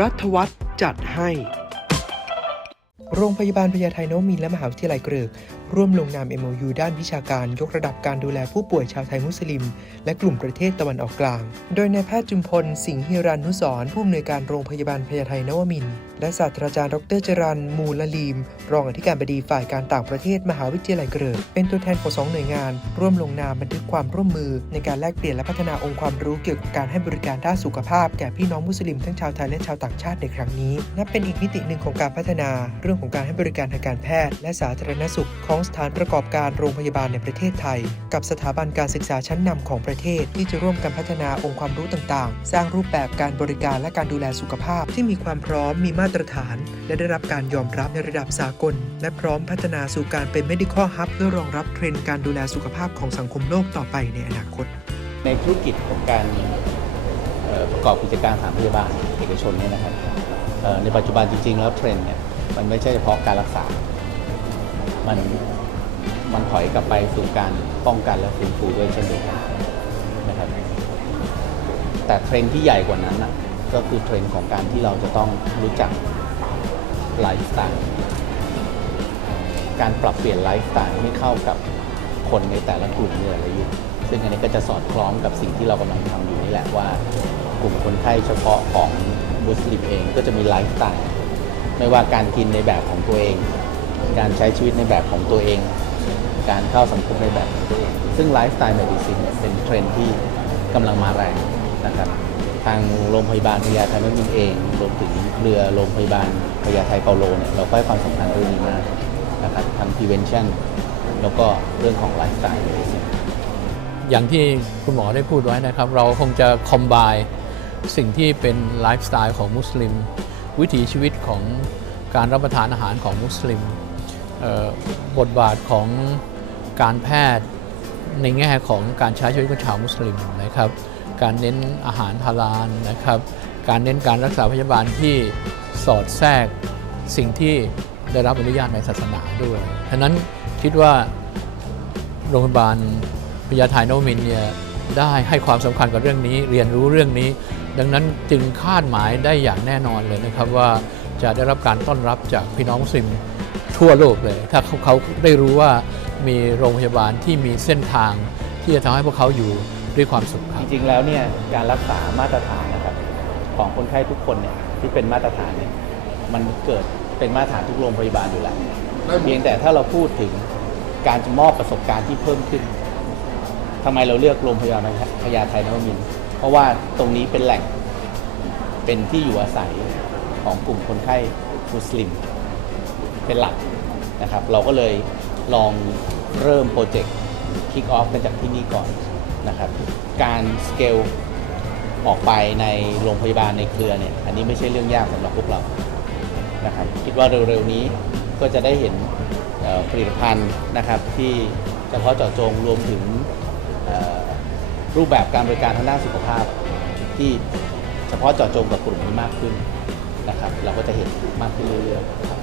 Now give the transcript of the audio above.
รัฐวัฒน์จัดให้ โรงพยาบาลพญาไทนวมินและมหาวิทยาลัยเกริก ร่วมลงนาม MOU ด้านวิชาการยกระดับการดูแลผู้ป่วยชาวไทยมุสลิม และกลุ่มประเทศตะวันออกกลาง โดยนายแพทย์จุมพล สิงห์ฮิรันนุสรผู้อำนวยการโรงพยาบาลพญาไทนวมิน และศาสตราจารย์ดรจรันมูลลีม รองอธิการบดีฝ่ายการต่างประเทศมหาวิทยาลัยเกริก เป็นตัวแทนของสองหน่วยงาน ร่วมลงนามบันทึกความร่วมมือ ในการแลกเปลี่ยนและพัฒนาองค์ความรู้เกี่ยวกับการให้บริการด้านสุขภาพ แก่พี่น้องมุสลิมทั้งชาวไทยและชาวต่างชาติในครั้งนี้นับเป็นอีกมิติหนึ่งของการพัฒนาเรื่องของการให้บริการทางการแพทย์ และสาธารณสุข ของสถานประกอบการโรงพยาบาลในประเทศไทย กับสถาบันการศึกษาชั้นนำของประเทศ ที่จะร่วมกันพัฒนาองค์ความรู้ต่างๆ สร้างรูปแบบการบริการและการดูแลสุขภาพ ที่มีความพร้อมมีมาตรฐาน และได้รับการยอมรับในระดับสากล และพร้อมพัฒนาสู่การเป็น medical hub เพื่อรองรับเทรนด์การดูแลสุขภาพของสังคมโลกต่อไปในอนาคต ในธุรกิจของการประกอบกิจการสถานพยาบาลเอกชนเนี่ยนะครับในปัจจุบันจริงๆ แล้วเทรนด์เนี่ย มันไม่ใช่เฉพาะการรักษา มันมันถอยกลับไปสู่การป้องกันและฟื้นฟูด้วยเช่นเดียวกันนะครับ แต่เทรนที่ใหญ่กว่านั้นนะก็คือเทรนของการที่เราจะต้องรู้จักไลฟ์สไตล์การปรับเปลี่ยนไลฟ์สไตล์ให้เข้ากับคนในแต่ละกลุ่มในแต่ละยุซึ่งอันนี้ก็จะสอดคล้องกับสิ่งที่เรากำลังทำอยู่นี่แหละว่ากลุ่มคนไข้เฉพาะของมุสลิมเองก็จะมีไลฟ์สไตล์ ไม่ว่าการกินในแบบของตัวเอง การใช้ชีวิตในแบบของตัวเอง การเข้าสังคมในแบบของตัวเอง ซึ่งไลฟ์สไตล์เมดิซินเป็นเทรนที่กำลังมาแรงนะครับทางโรงพยาบาลพญาไทนมินเองรวมถึงเรือโรงพยาบาลพญาไทเปาโลเนี่ยเราก็ให้ความสำคัญเรื่องนี้มากนะครับทั้ง prevention แล้วก็เรื่องของไลฟ์สไตล์ medicine อย่างที่คุณหมอได้พูดไว้นะครับ เราคงจะคอมไบสิ่งที่เป็นไลฟ์สไตล์ของมุสลิม วิถีชีวิตของการรับประทานอาหารของมุสลิม บทบาทของการแพทย์ในแง่ของการใช้ชีวิตของชาวมุสลิมนะครับ การเน้นอาหารฮาลาลนะครับ การเน้นการรักษาพยาบาลที่สอดแทรกสิ่งที่ได้รับอนุญาตในศาสนาด้วยฉะนั้นคิดว่าโรงพยาบาลพญาไทนมินเนี่ยได้ให้ความสำคัญกับเรื่องนี้ เรียนรู้เรื่องนี้ ดังนั้นจึงคาดหมายได้อย่างแน่นอนเลยนะครับว่าจะได้รับการต้อนรับจากพี่น้องมุสลิมทั่วโลกเลย ถ้าเขาเขาได้รู้ว่ามีโรงพยาบาลที่มีเส้นทางที่จะทำให้พวกเขาอยู่ด้วยความสุขคจรับริงๆแล้วเนี่ยการรักษามาตรฐานนะครับของคนไข้ทุกคนเนี่ยที่เป็นมาตรฐานเนี่ยมันเกิดเป็นมาตรฐานทุกโรงพยาบาลอยู่แล้วเพียงแต่ถ้าเราพูดถึงการจะมอบประสบการณ์ที่เพิ่มขึ้นทำไมเราเลือกโรงพยาบาลพญาไทนวมินทร์ เพราะว่าตรงนี้เป็นแหล่งเป็นที่อยู่อาศัยของกลุ่มคนไข้มุสลิม เป็นหลักนะครับ เราก็เลยลองเริ่มโปรเจกต์คิกออฟกันจากที่นี่ก่อนนะครับ การสเกลออกไปในโรงพยาบาลในเครือเนี่ย อันนี้ไม่ใช่เรื่องยากสำหรับพวกเรานะครับคิดว่าเร็วๆนี้ก็จะได้เห็นผลิตภัณฑ์นะครับที่เฉพาะเจาะจงรวมถึง รูปแบบการบริการทางด้านสุขภาพ ที่เฉพาะเจาะจงกับกลุ่มนี้มากขึ้นนะครับ เราก็จะเห็นมากขึ้นเรื่อยๆ